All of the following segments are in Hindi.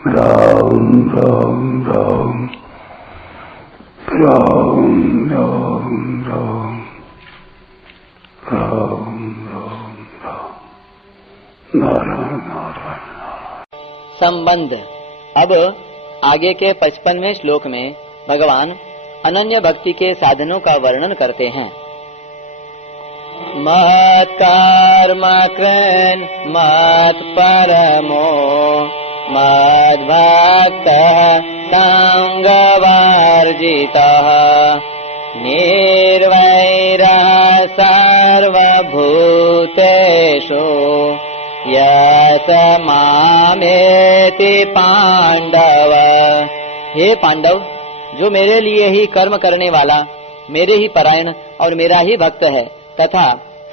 राम राम राम राम राम राम राम राम राम नारायण नारायण। संबंध। अब आगे के 55वें श्लोक में भगवान अनन्य भक्ति के साधनों का वर्णन करते हैं। मत् कर्म कृन् मत् परमो मद् भक्तः संगवर्जितः निर्वैरः सर्वभूतेषु यस मामेति पांडव। हे पांडव, जो मेरे लिए ही कर्म करने वाला, मेरे ही परायण और मेरा ही भक्त है तथा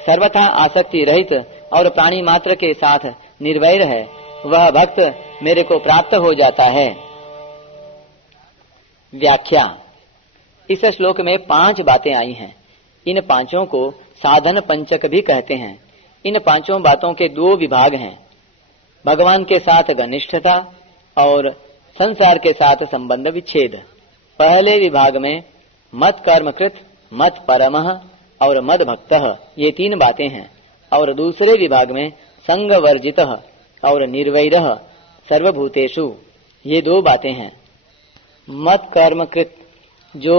सर्वथा आसक्ति रहित और प्राणी मात्र के साथ निर्वैर है, वह भक्त मेरे को प्राप्त हो जाता है। व्याख्या। इस श्लोक में 5 बातें आई हैं। इन 5 को साधन पंचक भी कहते हैं। इन 5 बातों के 2 विभाग हैं, भगवान के साथ घनिष्ठता और संसार के साथ संबंध विच्छेद। पहले विभाग में मत कर्मकृत, मत परमः और मद भक्तः, ये 3 बातें हैं, और दूसरे विभाग में संग वर्जितः और निर्वैरः सर्वभूतेषु, ये 2 बातें हैं। मत कर्मकृत, जो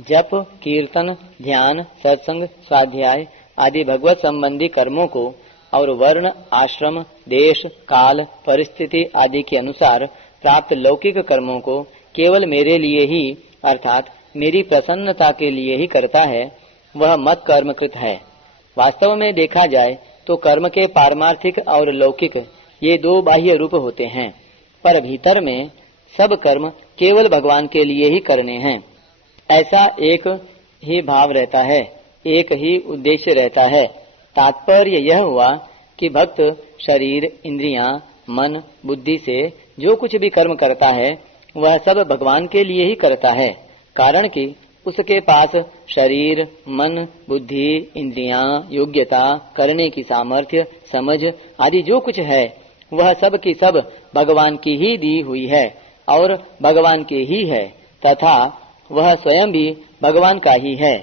जप, कीर्तन, ध्यान, सत्संग, स्वाध्याय आदि भगवत संबंधी कर्मों को और वर्ण, आश्रम, देश, काल, परिस्थिति आदि के अनुसार प्राप्त लौकिक कर्मों को केवल मेरे लिए ही अर्थात मेरी प्रसन्नता के लिए ही करता है, वह मत कर्मकृत है। वास्तव में देखा जाए तो कर्म के पारमार्थिक और लौकिक ये 2 बाह्य रूप होते हैं, पर भीतर में सब कर्म केवल भगवान के लिए ही करने हैं, ऐसा एक ही भाव रहता है, एक ही उद्देश्य रहता है। तात्पर्य यह हुआ कि भक्त शरीर, इंद्रियां, मन, बुद्धि से जो कुछ भी कर्म करता है वह सब भगवान के लिए ही करता है, कारण कि उसके पास शरीर, मन, बुद्धि, इंद्रियां, योग्यता, करने की सामर्थ्य, समझ आदि जो कुछ है वह सब की सब भगवान की ही दी हुई है और भगवान की ही है, तथा वह स्वयं भी भगवान का ही है।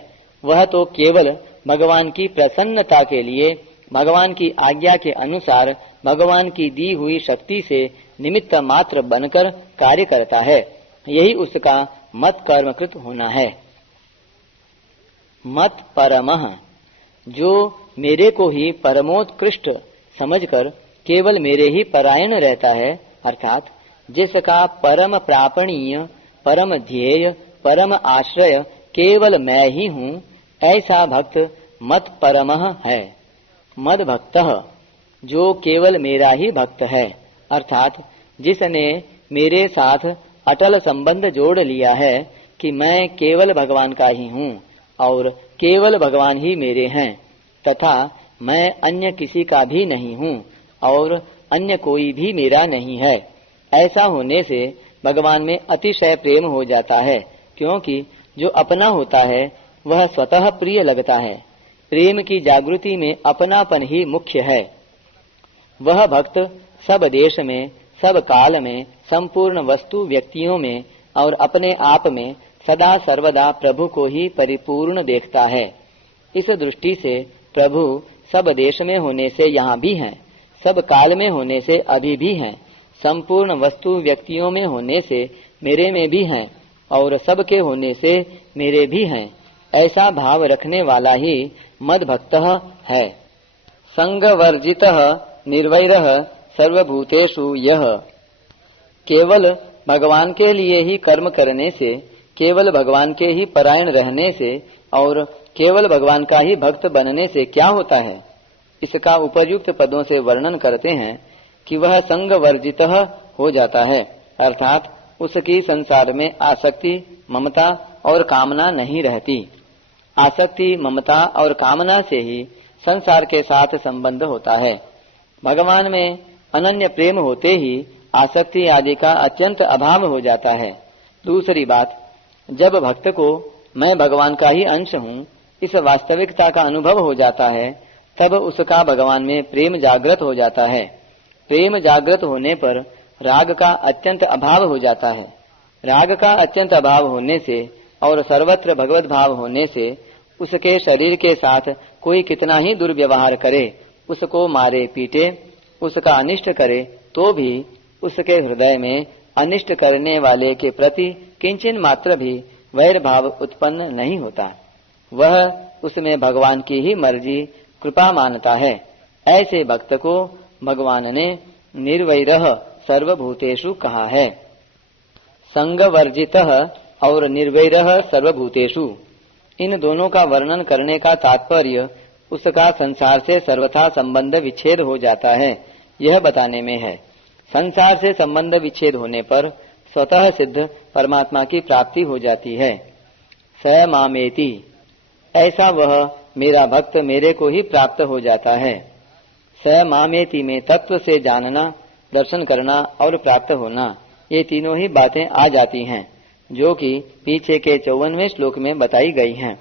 वह तो केवल भगवान की प्रसन्नता के लिए भगवान की आज्ञा के अनुसार भगवान की दी हुई शक्ति से निमित्त मात्र बनकर कार्य करता है, यही उसका मत कर्मकृत होना है। मत परमः, जो मेरे को ही परमोत्कृष्ट समझकर केवल मेरे ही परायण रहता है, अर्थात जिसका परम प्रापणीय, परम ध्येय, परम आश्रय केवल मैं ही हूँ, ऐसा भक्त मत परमः है। मद भक्तः, जो केवल मेरा ही भक्त है, अर्थात जिसने मेरे साथ अटल संबंध जोड़ लिया है कि मैं केवल भगवान का ही हूँ और केवल भगवान ही मेरे हैं, तथा मैं अन्य किसी का भी नहीं हूँ और अन्य कोई भी मेरा नहीं है। ऐसा होने से भगवान में अतिशय प्रेम हो जाता है, क्योंकि जो अपना होता है वह स्वतः प्रिय लगता है। प्रेम की जागृति में अपनापन ही मुख्य है। वह भक्त सब देश में, सब काल में, संपूर्ण वस्तु व्यक्तियों में और अपने आप में सदा सर्वदा प्रभु को ही परिपूर्ण देखता है। इस दृष्टि से प्रभु सब देश में होने से यहाँ भी हैं, सब काल में होने से अभी भी हैं, संपूर्ण वस्तु व्यक्तियों में होने से मेरे में भी हैं और सबके होने से मेरे भी हैं, ऐसा भाव रखने वाला ही मद भक्तः है। संग वर्जितः निर्वैरः सर्वभूतेषु यः, केवल भगवान के लिए ही कर्म करने से, केवल भगवान के ही परायण रहने से और केवल भगवान का ही भक्त बनने से क्या होता है, इसका उपयुक्त पदों से वर्णन करते हैं कि वह संग वर्जितः हो जाता है, अर्थात उसकी संसार में आसक्ति, ममता और कामना नहीं रहती। आसक्ति, ममता और कामना से ही संसार के साथ संबंध होता है। भगवान में अनन्य प्रेम होते ही आसक्ति आदि का अत्यंत अभाव हो जाता है। दूसरी बात, जब भक्त को मैं भगवान का ही अंश हूँ इस वास्तविकता का अनुभव हो जाता है, तब उसका भगवान में प्रेम जागृत हो जाता है। प्रेम जागृत होने पर राग का अत्यंत अभाव हो जाता है। राग का अत्यंत अभाव होने से और सर्वत्र भगवत भाव होने से उसके शरीर के साथ कोई कितना ही दुर्व्यवहार करे, उसको मारे पीटे, उसका अनिष्ट करे, तो भी उसके हृदय में अनिष्ट करने वाले के प्रति किंचन मात्र भी वैर भाव उत्पन्न नहीं होता। वह उसमें भगवान की ही मर्जी कृपा मानता है। ऐसे भक्त को भगवान ने निर्वैरः सर्वभूतेषु कहा है। संगवर्जितः और निर्वैरः सर्वभूतेषु, इन दोनों का वर्णन करने का तात्पर्य उसका संसार से सर्वथा संबंध विच्छेद हो जाता है, यह बताने में है। संसार से संबंध विच्छेद होने पर स्वतः सिद्ध परमात्मा की प्राप्ति हो जाती है। स मामेति, ऐसा वह मेरा भक्त मेरे को ही प्राप्त हो जाता है। स मामेति में तत्व से जानना, दर्शन करना और प्राप्त होना, ये तीनों ही बातें आ जाती हैं, जो कि पीछे के 54वें श्लोक में बताई गई हैं।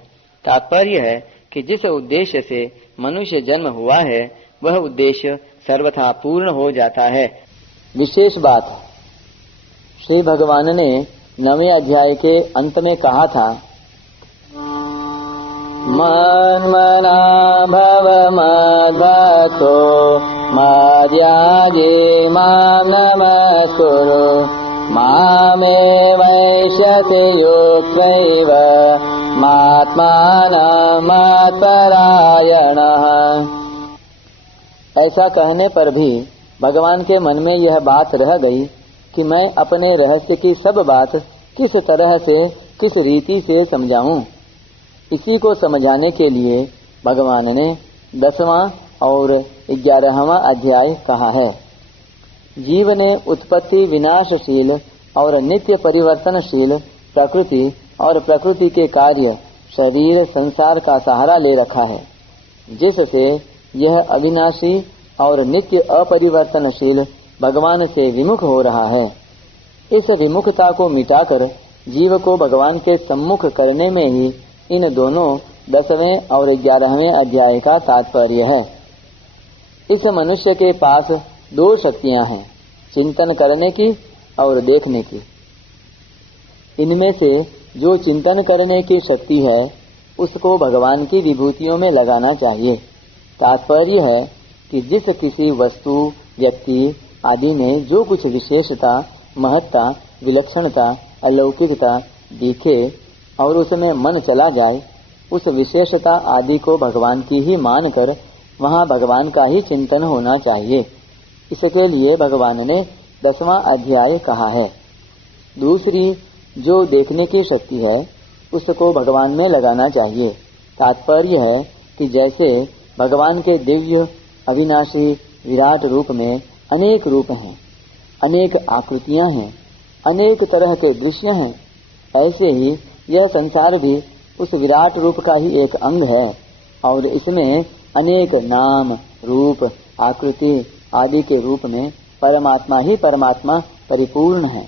तात्पर्य है कि जिस उद्देश्य से मनुष्य जन्म हुआ है वह उद्देश्य सर्वथा पूर्ण हो जाता है। विशेष बात, श्री भगवान ने 9वें अध्याय के अंत में कहा था, मन्मना भव मद्भक्तो मद्याजी मां नमस्कुरु मामेवैष्यति युक्तैव मात्मानं मत्परायणः। ऐसा कहने पर भी भगवान के मन में यह बात रह गई कि मैं अपने रहस्य की सब बात किस तरह से, किस रीति से समझाऊं। इसी को समझाने के लिए भगवान ने 10वां और 11वां अध्याय कहा है। जीव ने उत्पत्ति विनाशशील और नित्य परिवर्तनशील प्रकृति और प्रकृति के कार्य शरीर संसार का सहारा ले रखा है, जिससे यह अविनाशी और नित्य अपरिवर्तनशील भगवान से विमुख हो रहा है। इस विमुखता को मिटाकर जीव को भगवान के सम्मुख करने में ही इन दोनों 10वें और 11वें अध्याय का तात्पर्य है। इस मनुष्य के पास 2 शक्तियां हैं, चिंतन करने की और देखने की। इनमें से जो चिंतन करने की शक्ति है उसको भगवान की विभूतियों में लगाना चाहिए। तात्पर्य है कि जिस किसी वस्तु, व्यक्ति आदि में जो कुछ विशेषता, महत्ता, विलक्षणता, अलौकिकता दिखे और उसमें मन चला जाए, उस विशेषता आदि को भगवान की ही मानकर वहाँ भगवान का ही चिंतन होना चाहिए। इसके लिए भगवान ने 10वां अध्याय कहा है। दूसरी जो देखने की शक्ति है उसको भगवान में लगाना चाहिए। तात्पर्य है कि जैसे भगवान के दिव्य अविनाशी विराट रूप में अनेक रूप हैं, अनेक आकृतियां हैं, अनेक तरह के दृश्य हैं, ऐसे ही यह संसार भी उस विराट रूप का ही एक अंग है और इसमें अनेक नाम, रूप, आकृति आदि के रूप में परमात्मा ही परमात्मा परिपूर्ण है।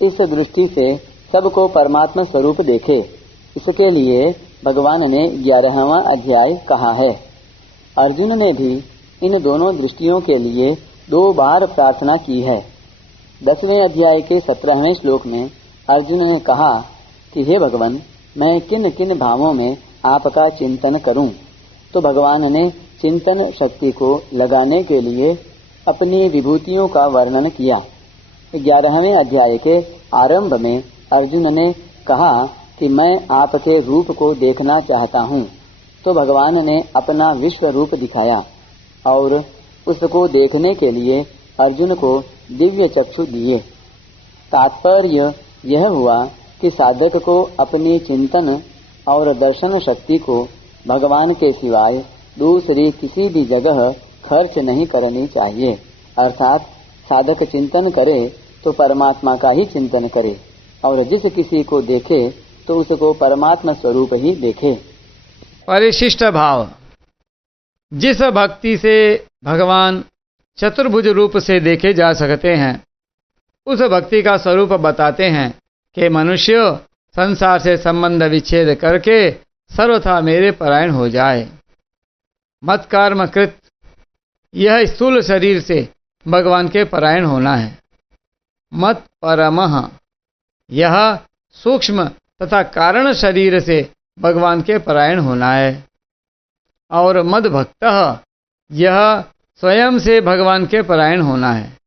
इस दृष्टि से सबको परमात्मा स्वरूप देखे, इसके लिए भगवान ने 11वां अध्याय कहा है। अर्जुन ने भी इन दोनों दृष्टियों के लिए 2 बार प्रार्थना की है। 10वें अध्याय के 17वें श्लोक में अर्जुन ने कहा कि हे भगवान, मैं किन किन भावों में आपका चिंतन करूं? तो भगवान ने चिंतन शक्ति को लगाने के लिए अपनी विभूतियों का वर्णन किया। 11वें अध्याय के आरंभ में अर्जुन ने कहा कि मैं आपके रूप को देखना चाहता हूँ। तो भगवान ने अपना विश्व रूप दिखाया और उसको देखने के लिए अर्जुन को दिव्य चक्षु दिए। तात्पर्य यह हुआ कि साधक को अपनी चिंतन और दर्शन शक्ति को भगवान के सिवाय दूसरी किसी भी जगह खर्च नहीं करनी चाहिए। अर्थात साधक चिंतन करे तो परमात्मा का ही चिंतन करे और जिस किसी को देखे तो उसको परमात्मा स्वरूप ही देखे। परिशिष्ट भाव, जिस भक्ति से भगवान चतुर्भुज रूप से देखे जा सकते हैं, उस भक्ति का स्वरूप बताते हैं कि मनुष्य संसार से संबंध विच्छेद करके सर्वथा मेरे परायण हो जाए। मत कर्म कृत, यह स्थूल शरीर से भगवान के परायण होना है। मत परमः, यह सूक्ष्म तथा कारण शरीर से भगवान के परायण होना है। और मद भक्तः, यह स्वयं से भगवान के परायण होना है,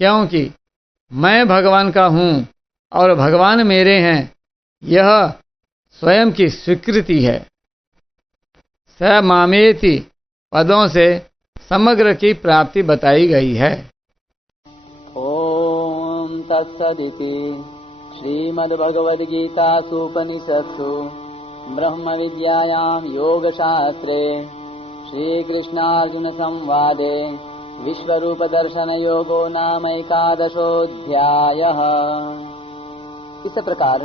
क्योंकि मैं भगवान का हूँ और भगवान मेरे हैं, यह स्वयं की स्वीकृति है। स मामेति पदों से समग्र की प्राप्ति बताई गई है। ओम तत्सदिति श्रीमद्भगवद्गीतासूपनिषत्सु ब्रह्म विद्यायां योगशास्त्रे श्रीकृष्णार्जुन संवादे विश्वरूप दर्शन योगो नाम एकादशोऽध्यायः। इस प्रकार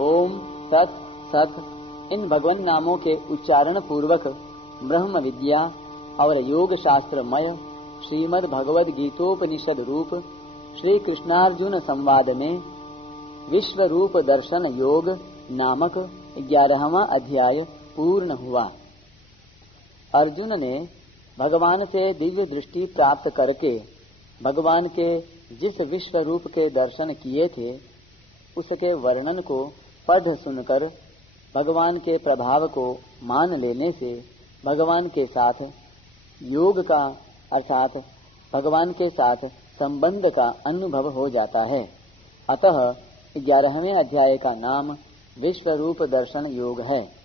ओम तत् सत इन भगवान नामों के उच्चारण पूर्वक ब्रह्म विद्या और योग शास्त्रमय श्रीमद् भगवद गीतोपनिषद रूप श्री कृष्णार्जुन संवाद में विश्व रूप दर्शन योग नामक 11वां अध्याय पूर्ण हुआ। अर्जुन ने भगवान से दिव्य दृष्टि प्राप्त करके भगवान के जिस विश्व रूप के दर्शन किए थे उसके वर्णन को पढ़ सुनकर भगवान के प्रभाव को मान लेने से भगवान के साथ योग का अर्थात भगवान के साथ संबंध का अनुभव हो जाता है। अतः 11वें अध्याय का नाम विश्व रूप दर्शन योग है।